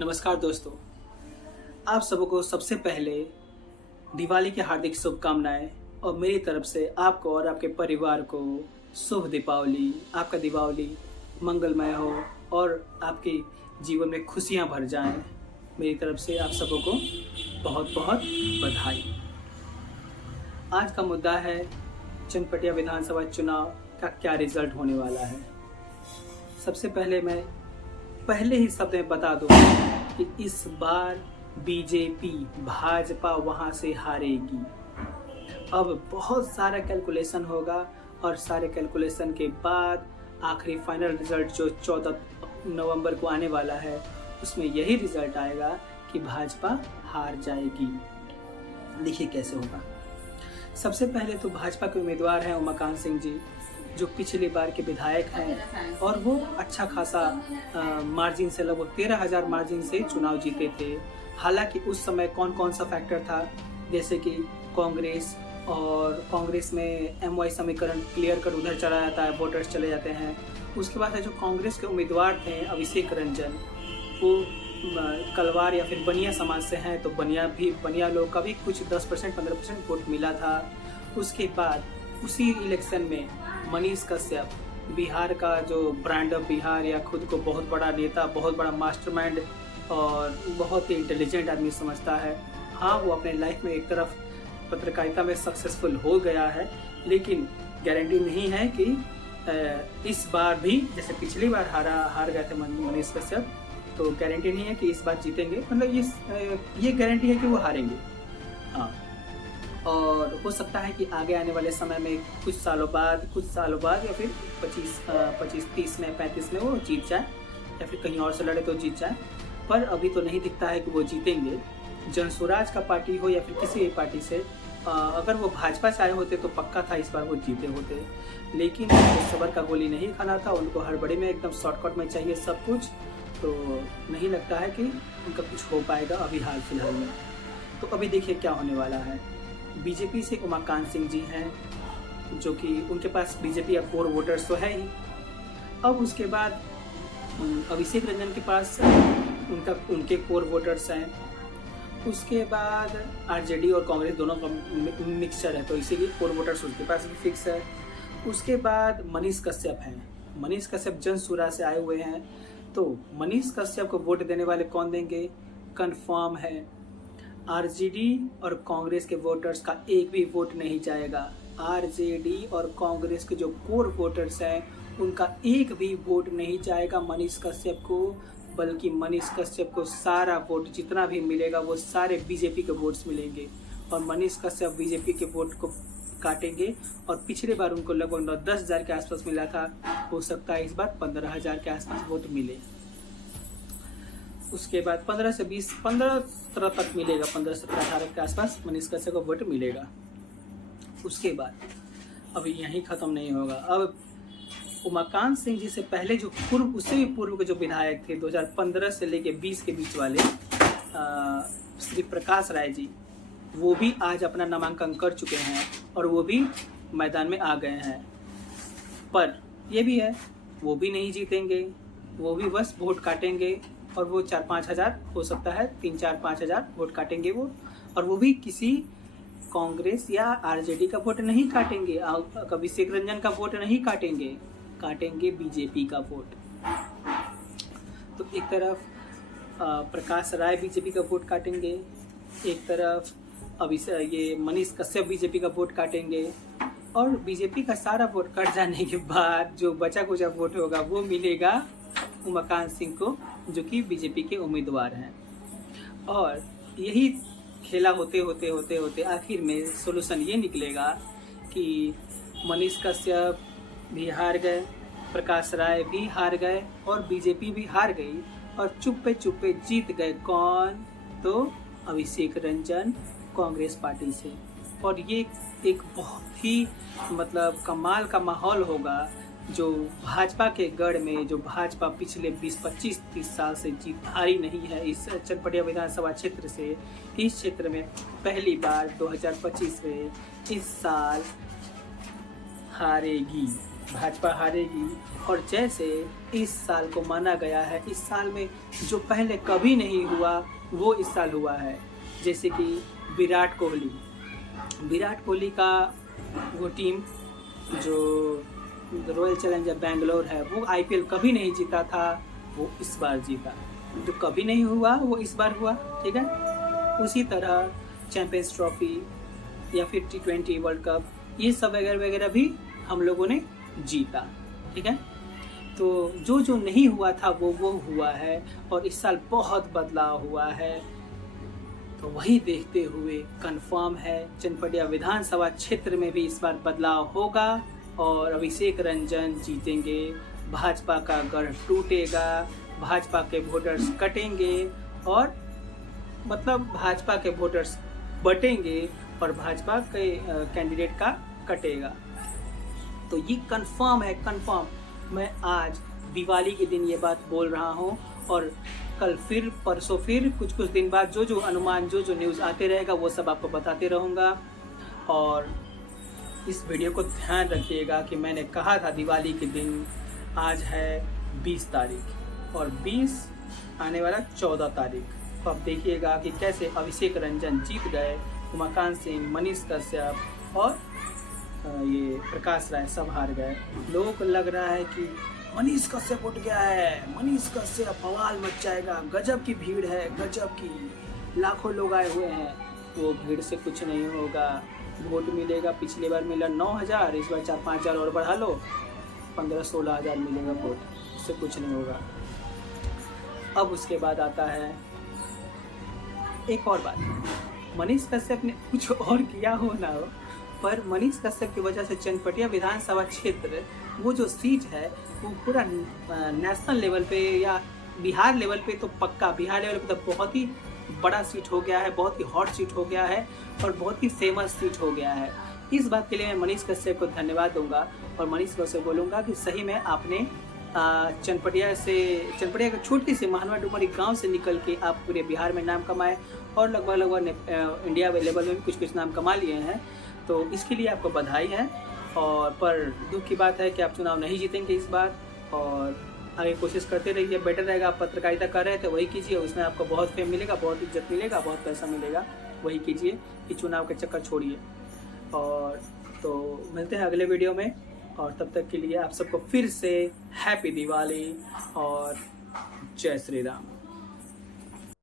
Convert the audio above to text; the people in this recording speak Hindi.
नमस्कार दोस्तों, आप सबको सबसे पहले दिवाली की हार्दिक शुभकामनाएं और मेरी तरफ से आपको और आपके परिवार को शुभ दीपावली। आपका दीपावली मंगलमय हो और आपके जीवन में खुशियां भर जाएं। मेरी तरफ से आप सबको बहुत बहुत बधाई। आज का मुद्दा है चनपटिया विधानसभा चुनाव का क्या रिजल्ट होने वाला है। सबसे पहले मैं पहले ही शब्द में बता दूं कि इस बार बीजेपी भाजपा वहां से हारेगी। अब बहुत सारा कैलकुलेशन होगा और सारे कैलकुलेशन के बाद आखिरी फाइनल रिजल्ट जो 14 नवंबर को आने वाला है उसमें यही रिजल्ट आएगा कि भाजपा हार जाएगी। देखिए कैसे होगा। सबसे पहले तो भाजपा के उम्मीदवार हैं उमाकांत सिंह जी, जो पिछली बार के विधायक हैं और वो अच्छा खासा मार्जिन से लगभग 13,000 मार्जिन से चुनाव जीते थे। हालांकि उस समय कौन कौन सा फैक्टर था, जैसे कि कांग्रेस में MY समीकरण क्लियर कर उधर चला जाता है, वोटर्स चले जाते हैं। उसके बाद जो कांग्रेस के उम्मीदवार थे अभिषेक रंजन, वो कलवार या फिर बनिया समाज से हैं, तो बनिया लोग का भी कुछ 10% 15% वोट मिला था। उसके बाद उसी इलेक्शन में मनीष कश्यप, बिहार का जो ब्रांड ऑफ बिहार या खुद को बहुत बड़ा नेता, बहुत बड़ा मास्टरमाइंड और बहुत ही इंटेलिजेंट आदमी समझता है। हाँ, वो अपने लाइफ में एक तरफ पत्रकारिता में सक्सेसफुल हो गया है, लेकिन गारंटी नहीं है कि इस बार भी जैसे पिछली बार हार गए थे मनीष कश्यप, तो गारंटी नहीं है कि इस बार जीतेंगे। मतलब ये गारंटी है कि वो हारेंगे। हाँ, और हो सकता है कि आगे आने वाले समय में कुछ सालों बाद या फिर 25, 30 में 35 में वो जीत जाए या फिर कहीं और से लड़े तो जीत जाए, पर अभी तो नहीं दिखता है कि वो जीतेंगे। जनसुराज का पार्टी हो या फिर किसी भी पार्टी से अगर वो भाजपा से आए होते तो पक्का था इस बार वो जीते होते, लेकिन सबर का गोली नहीं खाना था उनको। हड़बड़ी में एकदम शॉर्टकट में चाहिए सब कुछ, तो नहीं लगता है कि उनका कुछ हो पाएगा अभी हाल फिलहाल में। तो अभी देखिए क्या होने वाला है। बीजेपी से उमाकांत सिंह जी हैं, जो कि उनके पास बीजेपी का कोर वोटर्स तो है ही। अब उसके बाद अभिषेक रंजन के पास उनके कोर वोटर्स हैं। उसके बाद आरजेडी और कांग्रेस दोनों का मिक्सचर है, तो इसीलिए कोर वोटर्स उसके पास भी फिक्स है। उसके बाद मनीष कश्यप हैं। मनीष कश्यप जनसुराज से आए हुए हैं, तो मनीष कश्यप को वोट देने वाले कौन देंगे कंफर्म है। आरजेडी और कांग्रेस के वोटर्स का एक भी वोट नहीं जाएगा। आरजेडी और कांग्रेस के जो कोर वोटर्स हैं उनका एक भी वोट नहीं जाएगा मनीष कश्यप को, बल्कि मनीष कश्यप को सारा वोट जितना भी मिलेगा वो सारे बीजेपी के वोट्स मिलेंगे और मनीष कश्यप बीजेपी के वोट को काटेंगे। और पिछले बार उनको लगभग 10,000 के आसपास मिला था, हो सकता है इस बार 15,000 के आसपास वोट मिले। उसके बाद 15 से 20, 15 तक मिलेगा, 15 से 18 के आसपास मनीष कश्यप को वोट मिलेगा। उसके बाद अभी यहीं खत्म नहीं होगा। अब उमाकांत सिंह जी से पहले जो उससे भी पूर्व के जो विधायक थे 2015 से लेके 20 के बीच वाले श्री प्रकाश राय जी, वो भी आज अपना नामांकन कर चुके हैं और वो भी मैदान में आ गए हैं। पर ये भी है, वो भी नहीं जीतेंगे, वो भी बस वोट काटेंगे और वो 4-5 हज़ार, हो सकता है 3-4-5 हज़ार वोट काटेंगे वो, और वो भी किसी कांग्रेस या आरजेडी का वोट नहीं काटेंगे, अभिषेक रंजन का वोट नहीं काटेंगे बीजेपी का वोट। तो एक तरफ प्रकाश राय बीजेपी का वोट काटेंगे, एक तरफ ये मनीष कश्यप बीजेपी का वोट काटेंगे, और बीजेपी का सारा वोट कट जाने के बाद जो बचा कुचा वोट होगा वो मिलेगा उमाकांत सिंह को, जो कि बीजेपी के उम्मीदवार हैं। और यही खेला होते आखिर में सोल्यूशन ये निकलेगा कि मनीष कश्यप भी हार गए, प्रकाश राय भी हार गए और बीजेपी भी हार गई, और चुप्पे जीत गए कौन, तो अभिषेक रंजन कांग्रेस पार्टी से। और ये एक बहुत ही मतलब कमाल का माहौल होगा, जो भाजपा के गढ़ में, जो भाजपा पिछले 20, 25, 30 साल से जीत हारी नहीं है इस चनपटिया विधानसभा क्षेत्र से। इस क्षेत्र में पहली बार 2025 में इस साल हारेगी। भाजपा हारेगी। और जैसे इस साल को माना गया है, इस साल में जो पहले कभी नहीं हुआ वो इस साल हुआ है। जैसे कि विराट कोहली का वो टीम जो रॉयल चैलेंजर बेंगलोर है, वो आईपीएल कभी नहीं जीता था, वो इस बार जीता। जो कभी नहीं हुआ वो इस बार हुआ, ठीक है। उसी तरह चैंपियंस ट्रॉफी या फिर T20 वर्ल्ड कप, ये सब वगैरह वगैरह भी हम लोगों ने जीता, ठीक है। तो जो जो नहीं हुआ था वो हुआ है, और इस साल बहुत बदलाव हुआ है। तो वही देखते हुए कंफर्म है चनपटिया विधानसभा क्षेत्र में भी इस बार बदलाव होगा और अभिषेक रंजन जीतेंगे। भाजपा का गढ़ टूटेगा, भाजपा के वोटर्स कटेंगे, और मतलब भाजपा के वोटर्स बटेंगे और भाजपा के कैंडिडेट का कटेगा। तो ये कंफर्म है, कंफर्म। मैं आज दिवाली के दिन ये बात बोल रहा हूँ, और कल फिर परसों फिर कुछ दिन बाद जो अनुमान जो न्यूज़ आते रहेगा वो सब आपको बताते रहूँगा। और इस वीडियो को ध्यान रखिएगा कि मैंने कहा था दिवाली के दिन, आज है 20 तारीख और 20 आने वाला 14 तारीख। तो अब देखिएगा कि कैसे अभिषेक रंजन जीत गए, उमाकांत सिंह, मनीष कश्यप और ये प्रकाश राय सब हार गए। लोगों को लग रहा है कि मनीष कश्यप उठ गया है, मनीष कश्यप बवाल मच जाएगा, गजब की भीड़ है, गजब की, लाखों लोग आए हुए हैं। वो भीड़ से कुछ नहीं होगा, वोट मिलेगा। पिछली बार मिला 9,000, इस बार 4-5 हज़ार और बढ़ा लो, 15-16 हज़ार मिलेगा वोट, इससे कुछ नहीं होगा। अब उसके बाद आता है एक और बात, मनीष कश्यप ने कुछ और किया हो ना हो, पर मनीष कश्यप की वजह से चनपटिया विधानसभा क्षेत्र, वो जो सीट है वो पूरा नेशनल लेवल पे या बिहार लेवल पे तो पक्का, बिहार लेवल पे तो बहुत ही बड़ा सीट हो गया है, बहुत ही हॉट सीट हो गया है और बहुत ही फेमस सीट हो गया है। इस बात के लिए मैं मनीष कश्यप को धन्यवाद दूंगा और मनीष कश्यप बोलूँगा कि सही में आपने चनपटिया के छोटी सी महानवा डुमरी गांव से निकल के आप पूरे बिहार में नाम कमाए और लगभग इंडिया लेवल में भी कुछ नाम कमा लिए हैं। तो इसके लिए आपको बधाई है। और पर दुख की बात है कि आप चुनाव नहीं जीतेंगे इस बार, और आगे कोशिश करते रहिए, बेटर रहेगा। आप पत्रकारिता कर रहे थे वही कीजिए, उसमें आपको बहुत फेम मिलेगा, बहुत इज्जत मिलेगा, बहुत पैसा मिलेगा, वही कीजिए कि चुनाव के चक्कर छोड़िए। और तो मिलते हैं अगले वीडियो में, और तब तक के लिए आप सबको फिर से हैप्पी दिवाली और जय श्री राम।